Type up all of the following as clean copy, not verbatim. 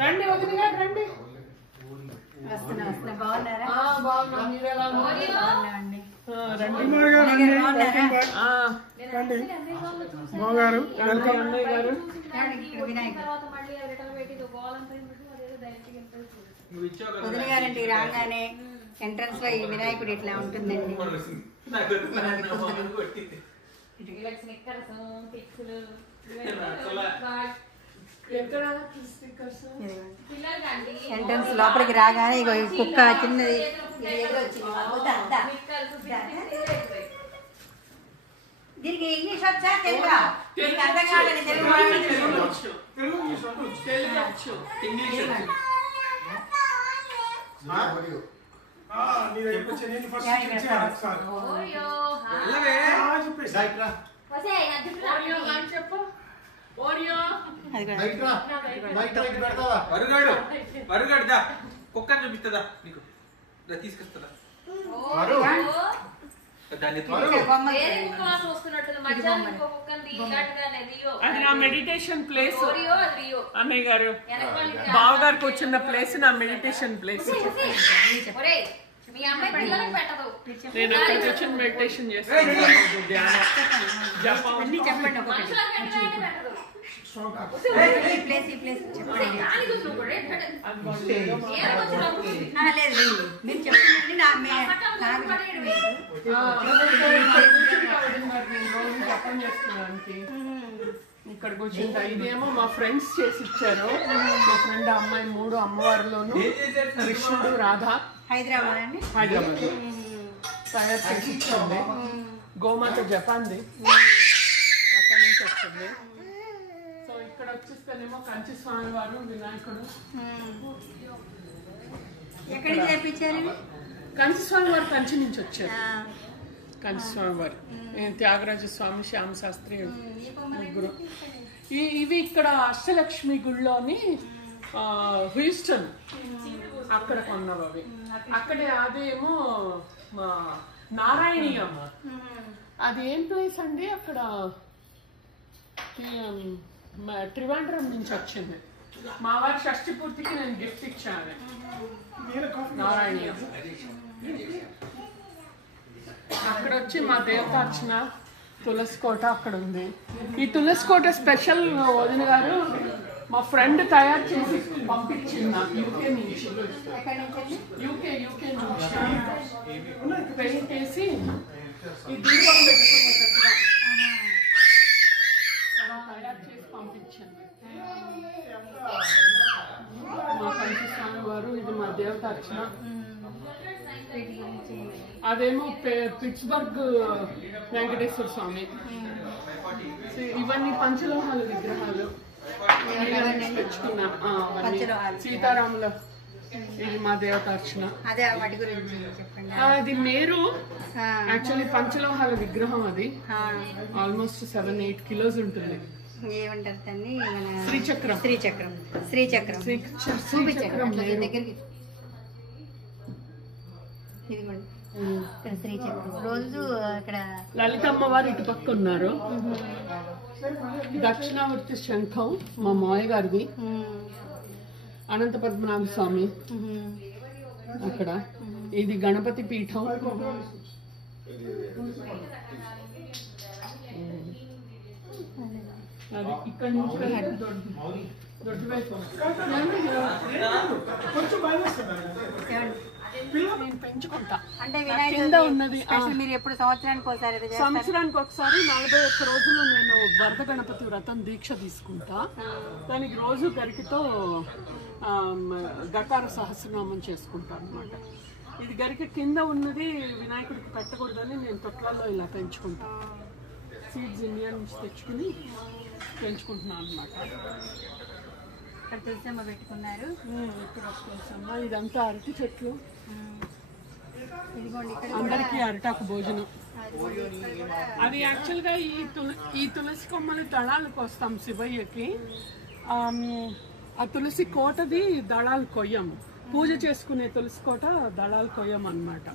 రండి వదిలిగా రండి. బాగున్నారా? బాగున్నా, మీరెలా ఉన్నారు? రండి బాగారు వెల్కమ్ అన్నయ్య గారు. వదిన గారంటే రాగానే ఎంట్రన్స్ లో ఈ వినాయకుడు ఇట్లా ఉంటుందండి. ఎంట్రన్స్ లోపలికి రాగానే ఇగో కుక్క చిన్నది దీనికి ఇంగ్లీష్ వచ్చా తెలుగు అర్థం కావాలి. కుక్కని చూపిస్తుందా నీకు తీసుకొస్తుందా? అది నా మెడిటేషన్ ప్లేస్ అన్నయ్య గారు. బావగారికి వచ్చిన ప్లేస్ నా మెడిటేషన్ ప్లేస్. నేను అక్కడికి వచ్చి మెడిటేషన్ చేస్తాను. ఇక్కడికి వచ్చింది. ఇదేమో మా ఫ్రెండ్స్ చేసి ఇచ్చారు. మా ఫ్రెండ్ అమ్మాయి 3 అమ్మవారిలోను కృష్ణుడు రాధ హైదరాబాద్ అండి. హైదరాబాద్ తయారు చేసి ఇచ్చింది. గోమాత జపాన్ది అక్కడి నుంచి వచ్చింది. సో ఇక్కడ వచ్చేస్తేనేమో కంచి స్వామి వారు వినాయకుడు. ఎక్కడికి తెప్పించారు? కంచి స్వామి వారు కంచి నుంచి వచ్చారు. కంచి స్వామి వారు త్యాగరాజ స్వామి, శ్యామ శాస్త్రి ముగ్గురు. ఇవి ఇక్కడ అష్టలక్ష్మి గుళ్ళోని హ్యూస్టన్ అక్కడ కొన్నావు అవి. అక్కడే అదేమో నారాయణీయం. అది ఏం ప్లేస్ అండి? అక్కడ త్రివేంద్రం నుంచి వచ్చింది. మా వారి షష్ఠి పూర్తికి నేను గిఫ్ట్ ఇచ్చాను నారాయణీయం. అక్కడ వచ్చి మా దేవతార్చన తులసి కోట అక్కడ ఉంది. ఈ తులసి కోట స్పెషల్ వదిన గారు మా ఫ్రెండ్ తయారు చేసి పంపించింది నాకు యూకే నుంచి. యూకే నుంచి పెయింట్ వేసి ఈ దీపం పెట్టుకునేటట్టుగా తయారు చేసి పంపించింది మా కంచి స్వామి వారు. ఇది మా దేవతార్చన. అదేమో పిట్స్బర్గ్ వెంకటేశ్వర స్వామి. ఇవన్నీ పంచలోహాల విగ్రహాలు తెచ్చుకున్నా. సీతారాముల ఇది మా దేవతార్చన. అది మేరు యాక్చువల్లీ పంచలోహాల విగ్రహం. అది ఆల్మోస్ట్ 7-8 కిలోస్ ఉంటుంది. ఏమంటారు దాన్ని? శ్రీచక్రం. శ్రీచక్రం. శ్రీచక్రం. శ్రీచక్రం దగ్గరికి శ్రీచక్రం. రోజు అక్కడ లలితమ్మ వారు ఇటు పక్క ఉన్నారు. దక్షిణావర్తి శంఖం మా మాయ గారిది. అనంత పద్మనాభ స్వామి అక్కడ. ఇది గణపతి పీఠం. అది ఇక్కడ నుంచి పెంచుకుంటా అంటే కింద ఉన్నది. మీరు ఎప్పుడు సంవత్సరానికి ఒకసారి 41 రోజులు నేను వరద గణపతి వ్రతం దీక్ష తీసుకుంటా. దానికి రోజు గరికతో గకార సహస్రనామం చేసుకుంటా అనమాట. ఇది గరిక కింద ఉన్నది వినాయకుడికి పెట్టకూడదని నేను తొట్లలో ఇలా పెంచుకుంటా. సీడ్స్ ఇండియా నుంచి తెచ్చుకుని పెంచుకుంటున్నాను అనమాట. ఇక్కడ తులసమ్మ పెట్టుకున్నారు. ఇక్కడ తులసమ్మ. ఇదంతా అరటి చెట్లు. అందరికీ అరిటాకు భోజనం. అది యాక్చువల్గా ఈ తులసి కొమ్మలు దళాలకు వస్తాం శివయ్యకి. ఆ తులసి కోటది దళాలు కొయ్యము. పూజ చేసుకునే తులసి కోట దళాలు కొయ్యం అన్నమాట.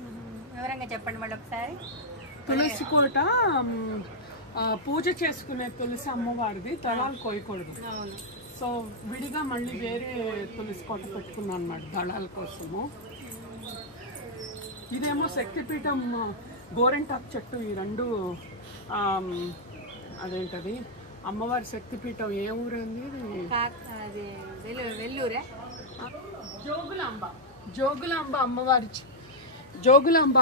వివరంగా చెప్పండి మళ్ళీ ఒకసారి. తులసి కోట పూజ చేసుకునే తులసి అమ్మవారిది దళాలు కొయ్యకూడదు. సో విడిగా మళ్ళీ వేరే తులసి కోట పెట్టుకున్నాను అన్నమాట దళాల కోసము. ఇదేమో శక్తిపీఠం గోరెంటాకు చెట్టు. ఈ రెండు అదేంటది అమ్మవారి శక్తిపీఠం. ఏ ఊరండి? వెల్లూరే. జోగులాంబ. జోగులాంబ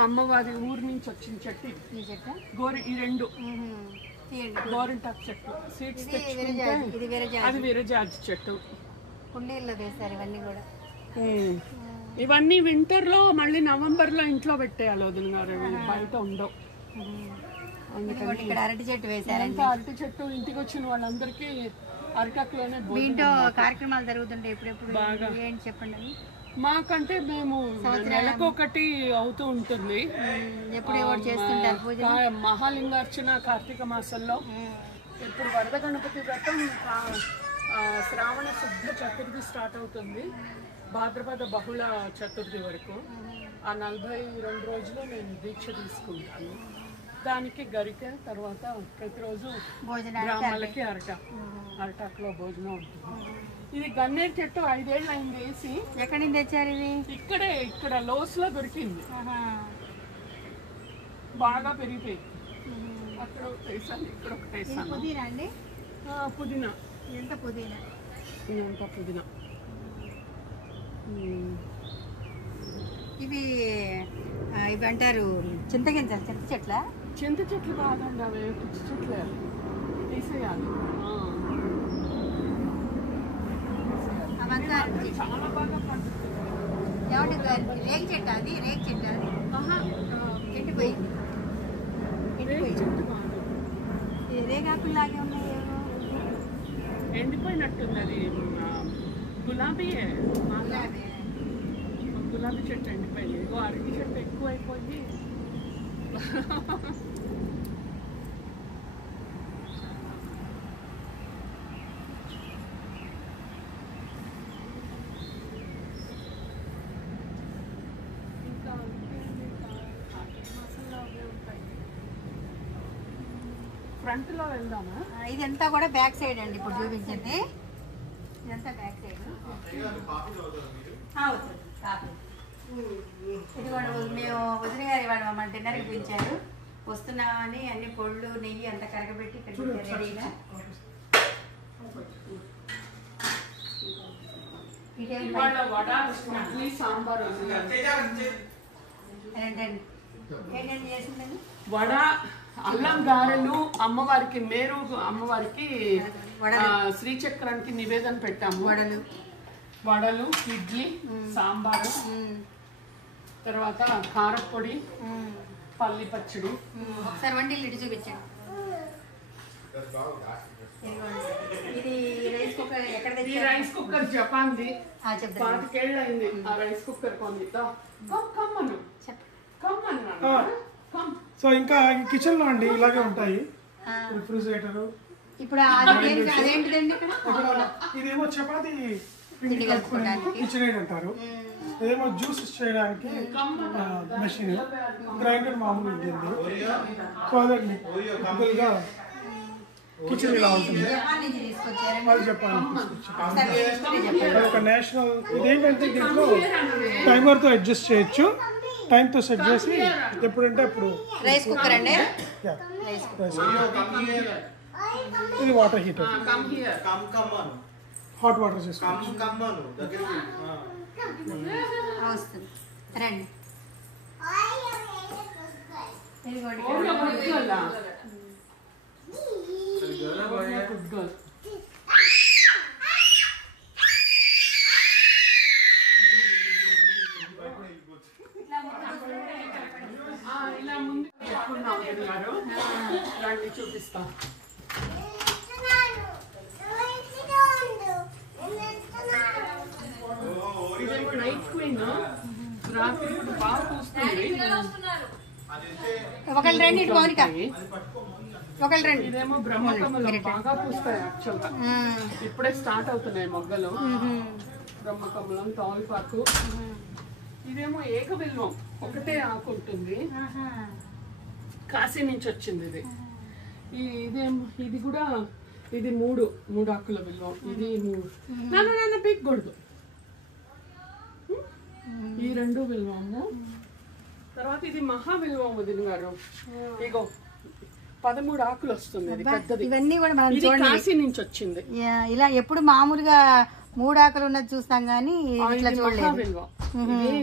అమ్మవారి ఊరు నుంచి వచ్చిన చెట్టు ఈ చెట్ట ఈ రెండు తీయండి. గోరింటాకు చెట్టు. సీడ్స్ ఇది వేరే అది విరజాజి చెట్టు. కుండీల్లో వేశారు ఇవన్నీ కూడా. ఇవన్నీ వింటర్లో మళ్ళీ నవంబర్లో ఇంట్లో పెట్టేయాలి వదిన గారు, బయట ఉండవు. అందుకని ఇక్కడ అరటి చెట్టు వేశారండి. అరటి చెట్టు ఇంటికి వచ్చిన వాళ్ళందరికీ అరిటాకులోనే దీంట్లో కార్యక్రమాలు జరుగుతుంటాయి ఎప్పుడెప్పుడు. బాగా ఏంటి చెప్పండి. మాకంటే మేము నెలకొకటి అవుతూ ఉంటుంది. మహాలింగార్చన కార్తీక మాసంలో, ఇప్పుడు వరద గణపతి వ్రతం శ్రావణ శుద్ధ చతుర్థి స్టార్ట్ అవుతుంది, భాద్రపద బహుళ చతుర్థి వరకు. ఆ 42 రోజులు నేను దీక్ష తీసుకుంటాను. దానికి గరిక తర్వాత ప్రతిరోజు బ్రాహ్మణులకి అరటాకులో భోజనం ఉంటుంది. ఇది గన్నేరు చెట్టు 5 ఏళ్ళు అయింది వేసి. ఎక్కడి నుంచి తెచ్చారు ఇది? ఇక్కడ లోస్ లో దొరికింది, బాగా పెరిగిపోయింది. అక్కడ ఒకటి వేసాను, ఇక్కడ ఒకటి వేసాను. పుదీనా అండి? పుదీనా. ఎంత పుదీనా? ఎంత పుదీనా. ఇవి ఇవి అంటారు చింతగింజలు. చింత చెట్ల? చింత చెట్లు కాదండి, అవి పిచ్చి చెట్లే, తీసేయాలి. చాలా బాగా పండుతుంది. రేగి చెట్టు అది? రేగి చెట్టు అది ఎండిపోయింది. చెట్టు కాదు, రేగాకుల్లాగే ఉన్నాయి. ఎండిపోయినట్టుంది. అది గులాబీయే. గులాబీ చెట్టు ఎండిపోయింది. ఇగో అరటి చెట్టు ఎక్కువ అయిపోయింది. ఫ్రంట్ లో వెళ్దామా? ఇదంతా కూడా బ్యాక్ సైడ్ అండి. ఇప్పుడు చూపించండి, ఇదంతా బ్యాక్ సైడ్. ఇది కూడా మేము వదిన గారు ఇవాళ మమ్మల్ని డిన్నర్కి పిలిచారు. వస్తున్నామని అన్ని పొళ్ళు నెయ్యి అంతా కరగబెట్టి ఇక్కడ రెడీగా. సాంబార్ ఏంటండి చేసిందండి? వడ, అల్లం గారెలు అమ్మవారికి, మేరు అమ్మవారికి శ్రీచక్రానికి నివేదన పెట్టాము. వడలు, ఇడ్లీ, సాంబారు, తర్వాత కారపొడి, పల్లి పచ్చడి. ఒకసారి వండిల్లు ఇటు చూపించండి. ఇది రైస్ కుక్కర్ ఎక్కడ తెచ్చారు? ఈ రైస్ కుక్కర్ జపాన్ది. 5 ఏళ్ళు అయింది ఆ రైస్ కుక్కర్ కొని. సో ఇంకా కిచెన్ లో అండి ఇలాగే ఉంటాయి రిఫ్రిజిరేటర్. ఇప్పుడు అదేంటిదండి ఇక్కడ? ఇదేమో చపాతీ కిచెన్ ఎయిడ్ అంటారు. ఇదేమో జ్యూస్ చేయడానికి మెషిన్. గ్రైండర్ మామూలు ఉంటుంది. సో అదండి సింపుల్గా కిచెన్ ఇలా ఉంటుంది. అది చెప్పాలి. ఒక నేషనల్ ఇదేంటంటే దీంట్లో టైమర్తో అడ్జస్ట్ చేయొచ్చు. టైంతో సెట్ చేసి ఎప్పుడంటే అప్పుడు. రైస్ కుక్కర్ అండి. ఇది వాటర్ హీటర్. హాట్ వాటర్ చేసుకోవచ్చు. రండి. ఇలా ముందు చెప్పుకున్నాం గారు, రండి చూపిస్తాం. ఇదేమో నైట్ క్వీన్, రాత్రి బాగా పూస్తుంది. ఒకళ్ళు రండి, ఒకళ్ళు రండి. ఇదేమో బ్రహ్మకమలం, బాగా పూస్తాయి యాక్చువల్గా. ఇప్పుడే స్టార్ట్ అవుతున్నాయి మొగ్గలు. బ్రహ్మకమలం, తమలపాకు. ఇదేమో ఏకబిల్వం, ఒకటే ఆకు ఉంటుంది. కాశీ నుంచి వచ్చింది ఇది. ఇది కూడా ఇది మూడు ఆకుల బిల్వం, ఇది మూడు. నాన్న పీక్కూడదు. ఈ 2 బిల్వము. తర్వాత ఇది మహాబిల్వం వదిన గారు. ఇగో 13 ఆకులు వస్తుంది. ఇది పెద్దది. ఇవన్నీ కూడా మనం ఇది కాశీ నుంచి వచ్చింది. ఇలా ఎప్పుడు మామూలుగా 3 ఆకులు ఉన్నది చూస్తాం గానీ ఇట్లా చూడలేదు. ఇది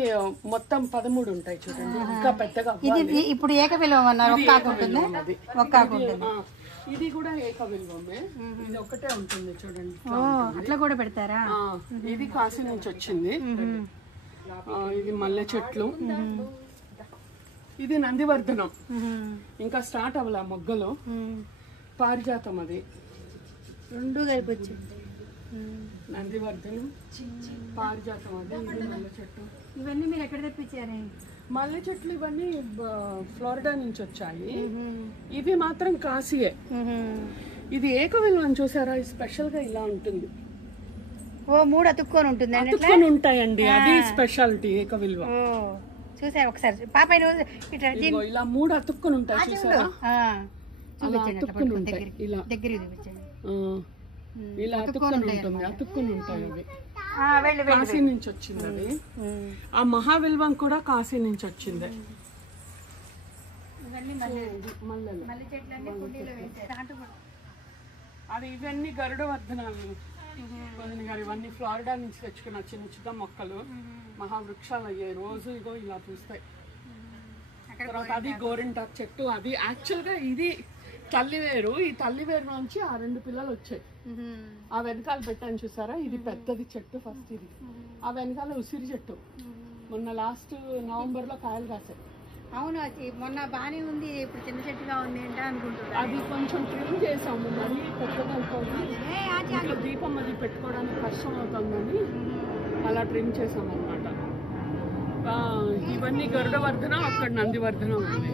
మొత్తం 13 ఉంటాయి చూడండి. ఇంకా పెద్దగా. ఇది ఇప్పుడు ఏకబిల్వం అన్నారు. ఒక్క ఆకు ఉంటుంది. ఒక్క ఆకు ఉంటుంది. ఇది కూడా ఏకబిల్వమే. ఇది ఒకటే ఉంటుంది చూడండి. అట్లా కూడా పెడతారా? ఇది కాశీ నుంచి వచ్చింది. ఇది మల్లె చెట్లు. ఇది నందివర్ధనం. ఇంకా స్టార్ట్ అవ్వాల మొగ్గలు. పారిజాతం అది 2 కలిపి వచ్చి నందివర్ధనం, పారిజాతం అది. ఇది మల్లె చెట్టు. ఇవన్నీ మీరు ఎక్కడ తెప్పించారు? మల్లె చెట్లు ఇవన్నీ ఫ్లోరిడా నుంచి వచ్చాయి. ఇవి మాత్రం కాశీయే. ఇది ఏకవిల్వం చూసారా? స్పెషల్ గా ఇలా ఉంటుంది. 3 అతుక్కొని ఉంటుంది. అతుక్కొని ఉంటాయండి. అది స్పెషాలిటీ ఏకవిల్వ. చూసారు ఒకసారి పాప ఇలా 3 అతుక్కొని ఉంటాయి చూసారా? అలా అతుక్కొని ఉంటాయి. ఇలా దగ్గర చూపించండి. ఇలా అతుక్కొని ఉంటుంది. అతుక్కొని ఉంటాయి అవి. కాశీ నుంచి వచ్చింది అది. ఆ మహావిల్వం కూడా కాశీ నుంచి వచ్చింది. అది ఇవన్నీ గరుడవర్ధనాలు వదిన గారు. ఇవన్నీ ఫ్లోరిడా నుంచి తెచ్చుకున్న చిన్న మొక్కలు. మహావృక్షాలు అయ్యాయి. రోజు ఇగో ఇలా పూస్తాయి. తర్వాత అది గోరింటాకు చెట్టు. అది యాక్చువల్ గా ఇది తల్లివేరు. ఈ తల్లివేరు నుంచి ఆ 2 పిల్లలు వచ్చాయి. ఆ వెనకాల పెట్టాను చూసారా? ఇది పెద్దది చెట్టు ఫస్ట్. ఇది ఆ వెనకాల ఉసిరి చెట్టు. మొన్న లాస్ట్ నవంబర్ లో కాయలు కాసాయి. అవును, మొన్న బానే ఉంది. ఇప్పుడు చిన్న చెట్టుగా ఉంది అంటే అనుకుంటున్నాను. అది కొంచెం ట్రిమ్ చేసాము. మరి పెద్దగా అవుతుంది. దీపం అది పెట్టుకోవడానికి కష్టం అవుతుందని అలా ట్రిమ్ చేసాం అన్నమాట. ఇవన్నీ గరుడవర్ధనం, అక్కడ నందివర్ధనం ఉంది.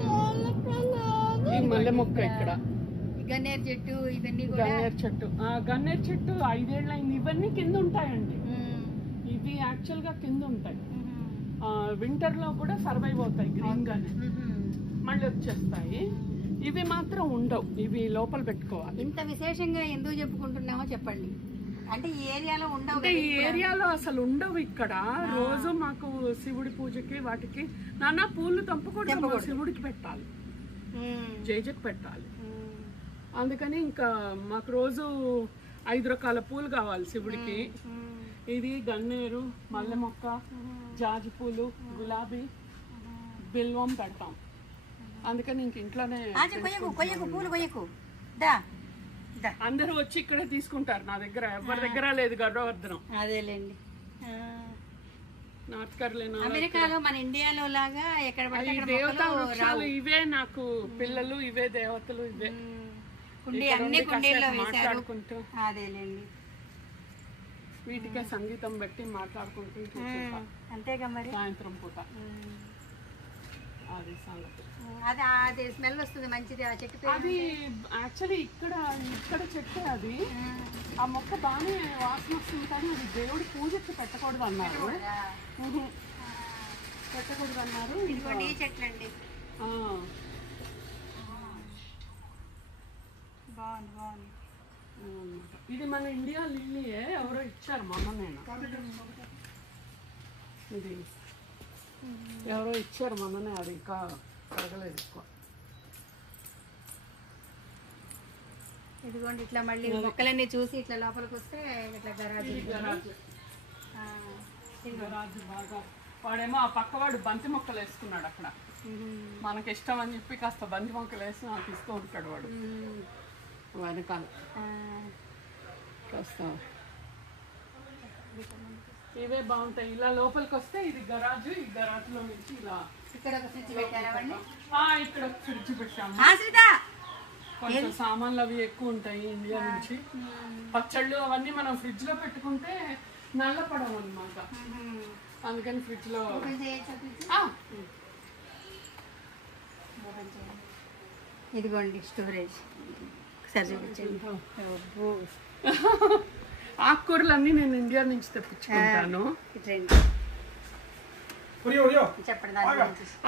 ఈ మల్లె మొక్క ఇక్కడ. గన్నేరు చెట్టు. ఇవన్నీ గన్నేరు చెట్టు. గన్నేరు చెట్టు 5 ఏళ్ళు అయింది. ఇవన్నీ కింద ఉంటాయండి. ఇవి యాక్చువల్ గా కింద ఉంటాయి. వింటర్ లో కూడా సర్వైవ్ అవుతాయి గ్రీన్ గానే. మళ్ళీ వచ్చేస్తాయి. ఇవి మాత్రం ఉండవు. ఇవి లోపల పెట్టుకోవాలి. ఇంత విశేషంగా ఎందుకు చెప్పుకుంటున్నామో చెప్పండి. అంటే ఈ ఏరియాలో ఉండవు. అంటే ఈ ఏరియాలో అసలు ఉండవు ఇక్కడ. రోజు మాకు శివుడి పూజకి వాటికి నాన్న పూలు తెంపకూడదు. శివుడికి పెట్టాలి, జైజకి పెట్టాలి. అందుకని ఇంకా మాకు రోజు 5 రకాల పూలు కావాలి శివుడికి. ఇది గన్నేరు, మల్లె మొక్క, జాజి పూలు, గులాబీ, బిల్వం పెడతాం. అందుకని ఇంక ఇంట్లోనే అందరూ వచ్చి ఇక్కడే తీసుకుంటారు. నా దగ్గర ఎవరి దగ్గర లేదు గరుడవర్ధనం. అదేలేండి. నార్త్ కరోలినా, అమెరికాలో మన ఇండియాలో లాగా ఎక్కడ దేవతా వృక్షాలు ఇవే. నాకు పిల్లలు ఇవే, దేవతలు ఇవే. అన్ని కుండీల్లో మాట్లాడుకుంటూ అదేలేండి. వీటికే సంగీతం పెట్టి మాట్లాడుకుంటూ అంతేగా మరి. సాయంత్రం పూట అది సంగతి. అది స్మెల్ వస్తుంది మంచిది. ఆ చెట్టు అది యాక్చువల్లీ ఇక్కడ చెట్టు. అది ఆ మొక్క బాగానే వాసన వస్తుంది. కానీ అది దేవుడి పూజకి పెట్టకూడదు అన్నారు. పెట్టకూడదు అన్నారు. ఇదిగోండి ఈ చెట్లు అండి. బాగుంది బాగుంది. ఇది మన ఇండియా లిల్లీయే. ఎవరో ఇచ్చారు మొన్న. నేను ఇది ఎవరో ఇచ్చారు మొన్ననే. అది ఇంకా కరగలేదు ఎక్కువ. ఇదిగోండి ఇట్లా మళ్ళీ మొక్కలన్నీ చూసి ఇట్లా లోపలికి వస్తే ఇట్లా గరాజు. గరాజు బాగా. వాడేమో ఆ పక్కవాడు బంతి మొక్కలు వేసుకున్నాడు అక్కడ. మనకి ఇష్టం అని చెప్పి కాస్త బంతి మొక్కలు వేసి నాకు ఇస్తూ ఉంటాడు వాడు వెనకాల. కాస్త ఇవే బాగుంటాయి. ఇలా లోపలికి వస్తే ఇది గరాజు. ఈ గరాజులో నుంచి ఇలా ఇక్కడ ఫ్రిడ్జ్ పెట్టారండి. ఇక్కడ ఫ్రిడ్జ్ పెట్టాము. కొంచెం సామాన్లు అవి ఎక్కువ ఉంటాయి ఇండియా నుంచి. పచ్చళ్ళు అవన్నీ మనం ఫ్రిడ్జ్ లో పెట్టుకుంటే నల్లపడవు అన్నమాట. అందుకని ఫ్రిడ్జ్ లో. ఇదిగోండి స్టోరేజ్. ఆకుకూరలన్నీ నేను ఇండియా నుంచి తెప్పించుకుంటాను. చెప్పండి.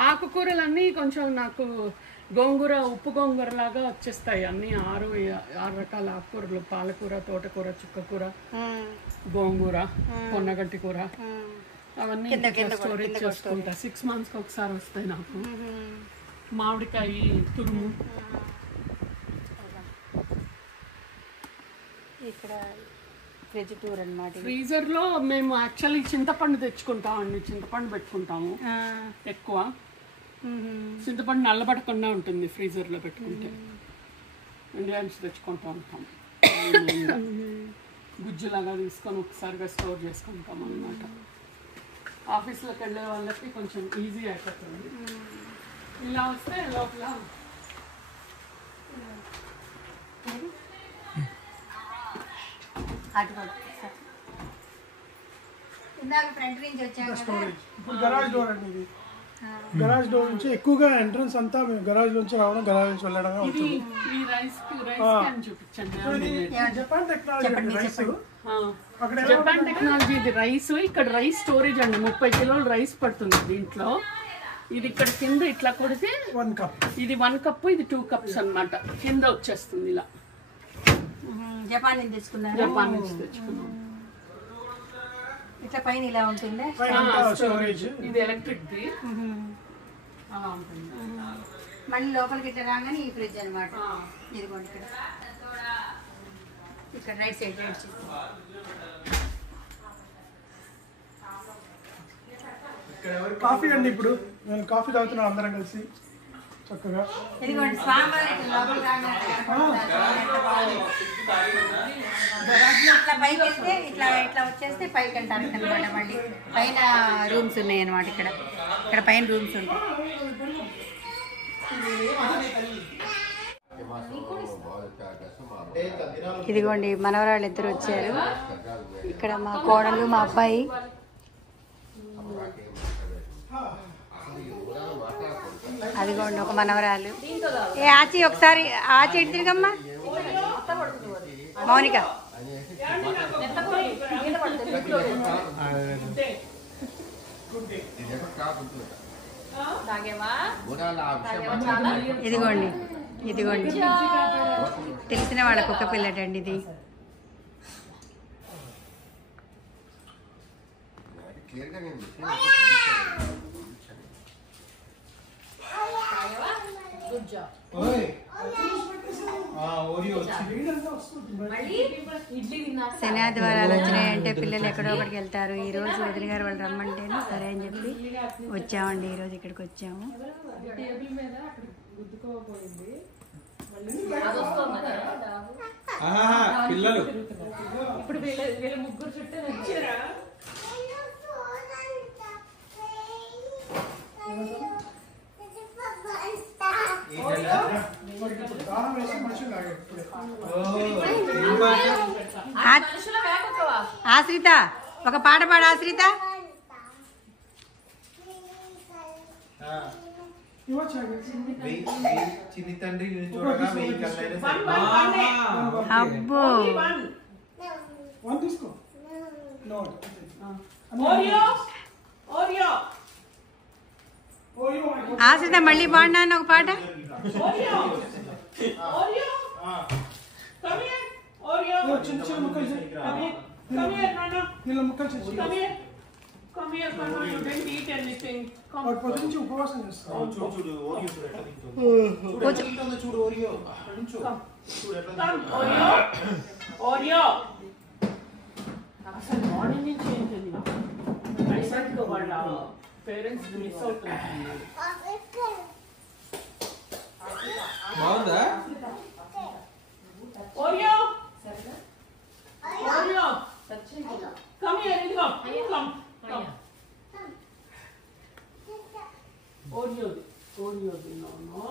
ఆకుకూరలన్నీ కొంచెం నాకు గోంగూర ఉప్పు గోంగూర లాగా వచ్చేస్తాయి అన్ని 6 రకాల ఆకుకూరలు, పాలకూర, తోటకూర, చుక్కకూర, గోంగూర, పొన్నగంటి కూర, అవన్నీ స్టోరేజ్ చేసుకుంటా. 6 months ఒకసారి వస్తాయి నాకు. మామిడికాయ తురుము. ఇక్కడ ఫ్రిడ్జ్ టూర్ అనమాట. ఫ్రీజర్లో మేము యాక్చువల్లీ చింతపండు తెచ్చుకుంటామండి, చింతపండు పెట్టుకుంటాము ఎక్కువ. చింతపండు నల్లబడకుండా ఉంటుంది ఫ్రీజర్లో పెట్టుకుంటే. ఇండియా నుంచి తెచ్చుకుంటూ ఉంటాం, గుజ్జులాగా తీసుకొని ఒకసారిగా స్టోర్ చేసుకుంటాం అన్నమాట. ఆఫీస్లోకి వెళ్ళే వాళ్ళకి కొంచెం ఈజీ అయిపోతుంది. ఇలా వస్తే లోపల ఇందాక ఫ్రంట్ నుంచి వచ్చాం కదా. ఇప్పుడు గరాజ్ డోర్ అండి ఇది. గరాజ్ డోర్ నుంచి ఎక్కువగా ఎంట్రన్స్ అంతా మేము గరాజ్ నుంచి రావడం, గరాజ్ నుంచి వెళ్ళడం అవుతుంది. ఈ రైస్ క్యాన్ చూపించండి. Japan technology rice. అక్కడ జపాన్ టెక్నాలజీ ఇది రైస్. ఇక్కడ రైస్ స్టోరేజ్ అండి, 30 కిలోలు రైస్ పడుతుంది దీంట్లో. ఇది ఇక్కడ కింద ఇట్లా కొడితే 1 cup. ఇది 1 cup, ఇది 2 cups అన్నమాట. కింద వచ్చేస్తుంది ఇలా. జపాన్ నుంచి తెచ్చుకున్నారు. జపాన్ నుంచి తెచ్చుకున్నాం. ఇట్లా పైన ఇలా ఉంటుందా? స్టోరేజ్. ఇది ఎలక్ట్రిక్ ది అలా ఉంటుంది. మళ్ళీ లోపలికి ఇట్లా రాగానే ఈ ఫ్రిడ్జ్ అనమాట. ఇదిగోండి ఇక్కడ రైట్ సైడ్ కాఫీ అండి. ఇప్పుడు నేను కాఫీ తాగుతున్నాను అందరం కలిసి చక్కగా. ఇదిగోండి స్వామివారి లోపలికి రాగానే ఇట్లా పైకి వెళ్తే ఇట్లా ఇట్లా వచ్చేస్తే పైకి అంటారు అనమాట. మళ్ళీ పైన రూమ్స్ ఉన్నాయి అనమాట. ఇక్కడ పైన రూమ్స్ ఉంటాయి. ఇదిగోండి మనవరాళ్ళు ఇద్దరు వచ్చారు. ఇక్కడ మా కోడలు, మా అబ్బాయి. అదిగోండి ఒక మనవరాలు. ఏ ఆచి ఒకసారి ఆచి ఇటు తిరిగమ్మా. మౌనిక ఇదిగోండి ఇదిగోండి తెలిసిన వాళ్ళ కుక్క పిల్లటండి ఇది. శనాదివారాలు వచ్చినాయంటే పిల్లలు ఎక్కడో ఒకటికి వెళ్తారు. ఈరోజు వదిన గారు వాళ్ళు రమ్మంటేనే సరే అని చెప్పి వచ్చామండి. ఈరోజు ఇక్కడికి వచ్చాము. పిల్లలు ఇప్పుడు వీళ్ళ ముగ్గురు చుట్టూ వచ్చారా? ఆశ్రిత ఒక పాట పాడు. ఆశ్రిత చిన్ని తండ్రి చూడగా వెయ్యి కళ్ళైనా అబ్బో తీసుకో. ఆశ్రిత మళ్ళీ పాడినా ఒక పాట. చిన్న చిన్న ముక్కలు నీళ్ళ ముక్కలు చేసి పొద్దు నుంచి ఉపవాసం చేస్తాం. చూడు ఓరియో చూడు ఎట్లా తింటుందో. చూడు ఓరియో చూడు ఎట్లా ఓరియో అసలు మార్నింగ్ నుంచి ఏం తెలియదు. వాళ్ళ పేరెంట్స్ మిస్ అవుతున్నారు. బాగుందా? Oreo Oreo come here. ఇదిగో కమ్ ఓరియో ఓరియో తిన్నాను.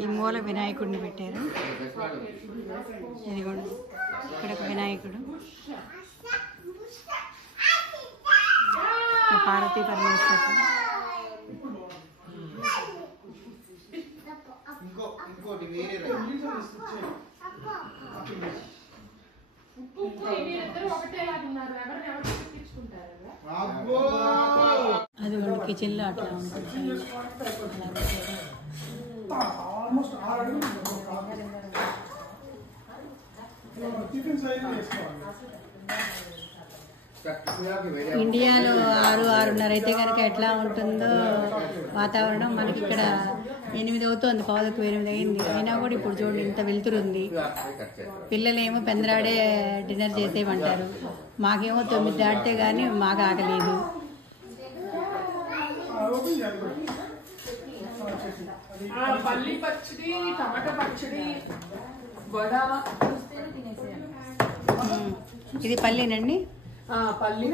ఈ మూల వినాయకుడిని పెట్టారు. ఇదిగోండి ఇక్కడ ఒక వినాయకుడు, పార్వతీ పరమేశ్వరుడు. ఇంకోటి వేరే అది కిచెన్ లో అట్లా ఉంటుంది. ఆల్మోస్ట్ 6 అడుగులు టిఫిన్ సైజ్ వేసుకోవాలి. ఇండియాలో 6-6:30 అయితే కనుక ఎట్లా ఉంటుందో వాతావరణం, మనకి ఇక్కడ 8 అవుతుంది, 7:15 అయింది. అయినా కూడా ఇప్పుడు చూడండి ఇంత వెళ్తురుంది. పిల్లలేమో పెందరాడే డిన్నర్ చేసేయమంటారు, మాకేమో 9 దాటితే కానీ మాకు ఆకలేదు. పల్లి పచ్చడి, టమాటా పచ్చడి, వడ. ఇది పల్లీనండి, పల్లి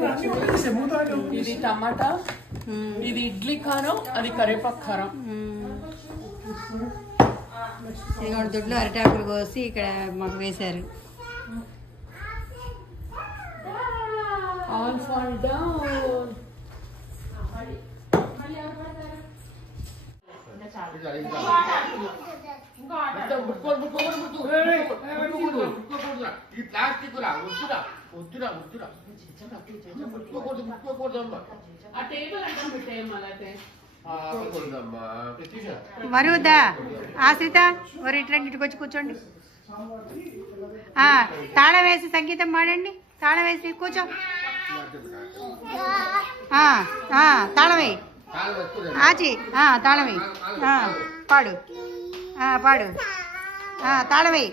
ఇది టమాటా, ఇది ఇడ్లీ కారం, అది కరివేపాకు కారం. ఇదిగో దొడ్లో అరిటాకులు కోసి ఇక్కడ మాకు వేశారు. All fall down. వరుదా ఆశ్రిత వరు ఇట్లా ఇటుకొచ్చి కూర్చోండి. తాళం వేసి సంగీతం పాడండి, తాళం వేసి కూర్చో. తాళం వేయి ఆచి, తాళం వేయి, పాడు పాడు, తాళం వేయి.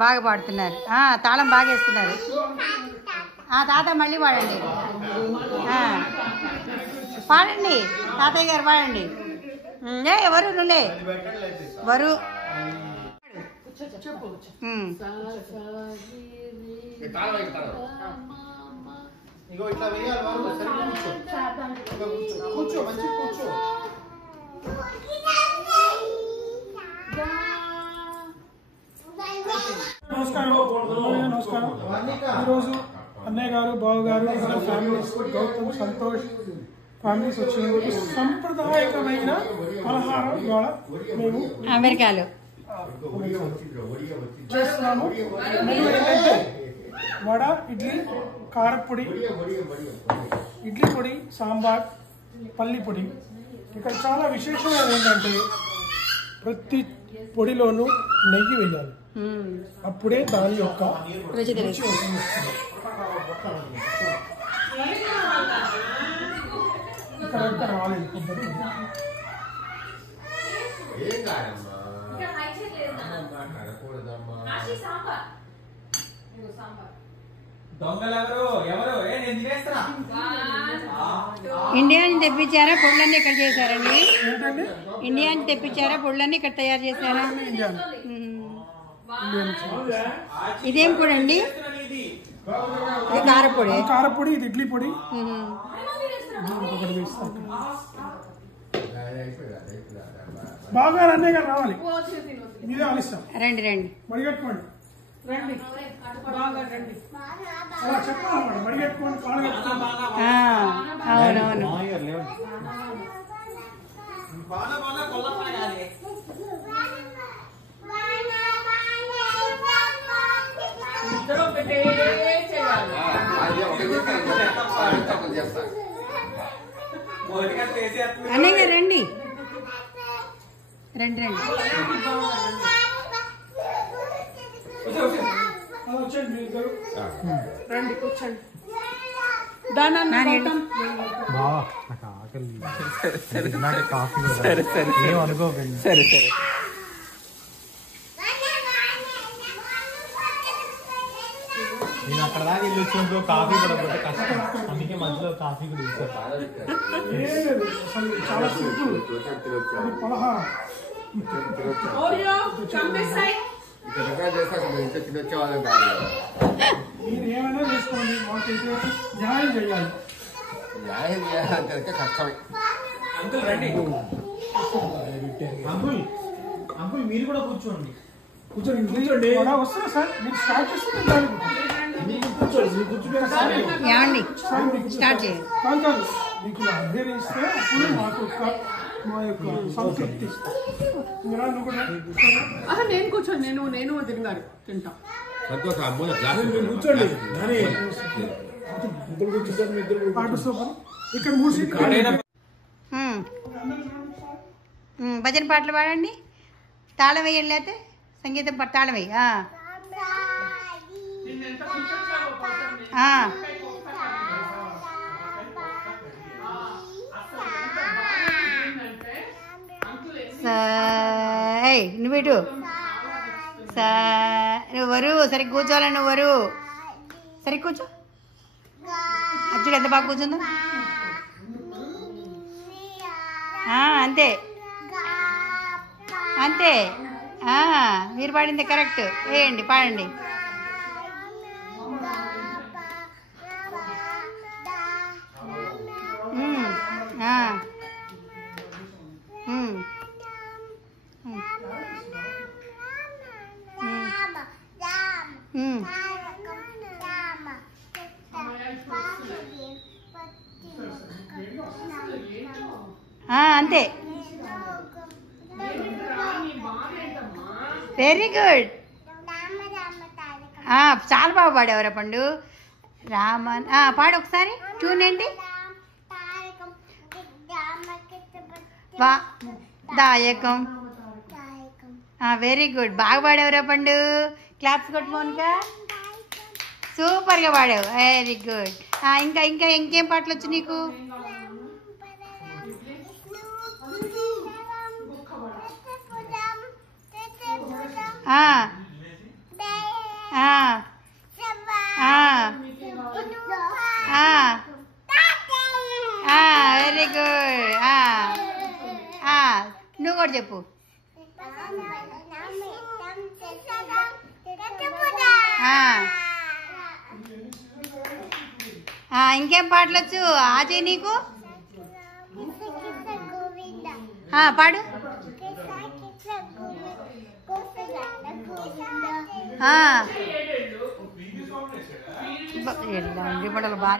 బాగా పాడుతున్నారు, తాళం బాగా వేస్తున్నారు. తాత మళ్ళీ పాడండి, పాడండి తాతయ్య గారు పాడండి. ఎవరు నువ్వులే వరు. నమస్కారం. ఈరోజు అన్నయ్య గారు, బావ గారు, ఫ్యామిలీస్, గౌతమ్, సంతోష్ ఫ్యామిలీస్ వచ్చినందుకు సంప్రదాయకమైన పలహారం ఇవాళ మేము అమెరికాలో చేస్తున్నాము. మెను ఏంటంటే వడ, ఇడ్లీ, కారపొడి, ఇడ్లీ పొడి, సాంబార్, పల్లి పొడి. ఇక్కడ చాలా విశేషమైనది ఏంటంటే ప్రతి పొడిలోనూ నెయ్యి వేయాలి, అప్పుడే దాని యొక్క రుచి తెలుస్తుంది. ఇక్కడ రాలేదు కొబ్బరి. ఇండియా నుంచి తెప్పించారా పొడులన్నీ ఇక్కడ చేశారండి? ఇండియా నుంచి తెప్పించారా పొడులన్నీ ఇక్కడ తయారు చేశారా? ఇదేం పొడి అండి? ఇది కారపొడి. కారపొడి, ఇది ఇడ్లీ పొడి. బాగా అన్నయ్య గారు రావాలి, మీరే ఆలిస్తాం. రండి రండి మడిగట్టుకోండి, అలా చెప్పాలన్నమాట. మడిగట్టుకోండి, కాలు కట్టుకోండి. అవునవును. అన్నయ్య గారు రండి రండి రండి. రండి కూర్చోండి. సరే సరే. నేను అక్కడ దాకా వెళ్ళి వచ్చినప్పుడు కాఫీ కూడా పడితే కష్టం, అందుకే మధ్యలో కాఫీ కూడా ఇస్తారు. చాలా సింపుల్ పలహారం. మీరు ఏమైనా చేసుకోండి, మాకైతే న్యాయం చేయాలి. న్యాయం చేయాలంటే కష్టమే. అంకుల్ రండి. అంకుల్ అంకుల్ మీరు కూడా కూర్చోండి. కూర్చోండి. వస్తున్నా సార్, మీరు స్టార్ట్ చేస్తే ఏమండి స్టార్ట్ చేయండి. కాదు మీకు అభ్యరిస్తే అప్పుడు మాకు మా యొక్క సంతృప్తి. నువ్వు కూడా నేను కూర్చోండి, నేను వదిన గారు తింటాం. కూర్చోండి. పాట సూపర్. ఇక్కడ 3 సీట్లు. భజన పాటలు పాడండి. తాళం వేయండి, లేకపోతే సంగీతం తాళం వేయి. నువ్వు ఇటు నువ్వు వరు సరిగ్గా కూర్చోవాలి. నువ్వు వరు సరిగ్గా కూర్చో. అచ్చుడు ఎంత బాగా కూర్చుందో. అంతే అంతే. మీరు పాడింది కరెక్ట్. వేయండి, పాడండి. అంతే. Very good. చాలా బాగా పాడేవరా పండు. రామన్ పాడు ఒకసారి. ట్యూన్ ఏంటి? దాయకం. Very good. బాగా పాడేవరా పండు. క్లాప్స్ కొట్టుకోనుగా. సూపర్గా పాడావు. Very good. ఇంకా ఇంకా ఇంకేం పాటలు వచ్చు నీకు? Very good. నువ్వు కూడా చెప్పు. ఇంకేం పాటలు వచ్చు ఆజయ్ నీకు? పాడు. బాగా